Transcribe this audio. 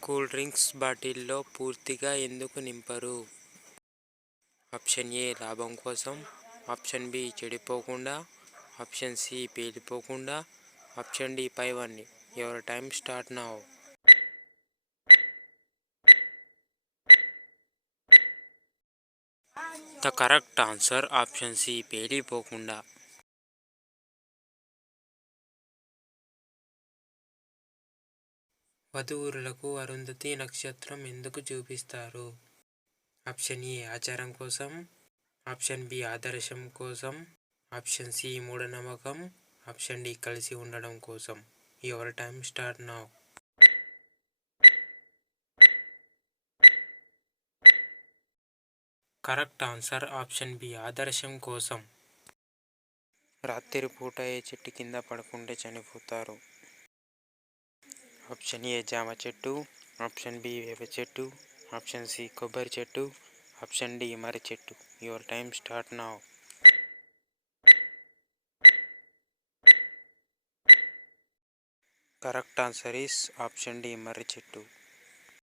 Cool drinks బాటిల్లో పూర్తిగా ఎందుకు నింపరు? ఆప్షన్ ఏ లాభం కోసం, ఆప్షన్ బి చెడిపోకుండా, ఆప్షన్ సి పేలిపోకుండా, ఆప్షన్ డి పైవన్నీ. Your time start now. The correct answer option C పేలిపోకుండా. వధూవరులకు అరుంధతి నక్షత్రం ఎందుకు చూపిస్తారు? ఆప్షన్ ఏ ఆచారం కోసం, ఆప్షన్ బి ఆదర్శం కోసం, ఆప్షన్ సి మూఢనమ్మకం, ఆప్షన్ డి కలిసి ఉండడం కోసం. Your time start now. Correct answer option B ఆదర్శం కోసం. రాత్రిపూట ఏ చెట్టు కింద పడుకుంటే చనిపోతారు? ఆప్షన్ ఏ జామ చెట్టు, ఆప్షన్ బి వేప చెట్టు, ఆప్షన్ సి కొబ్బరి చెట్టు, ఆప్షన్ డి మర్రి చెట్టు. Your time start now. Correct answer is option D మర్రి చెట్టు.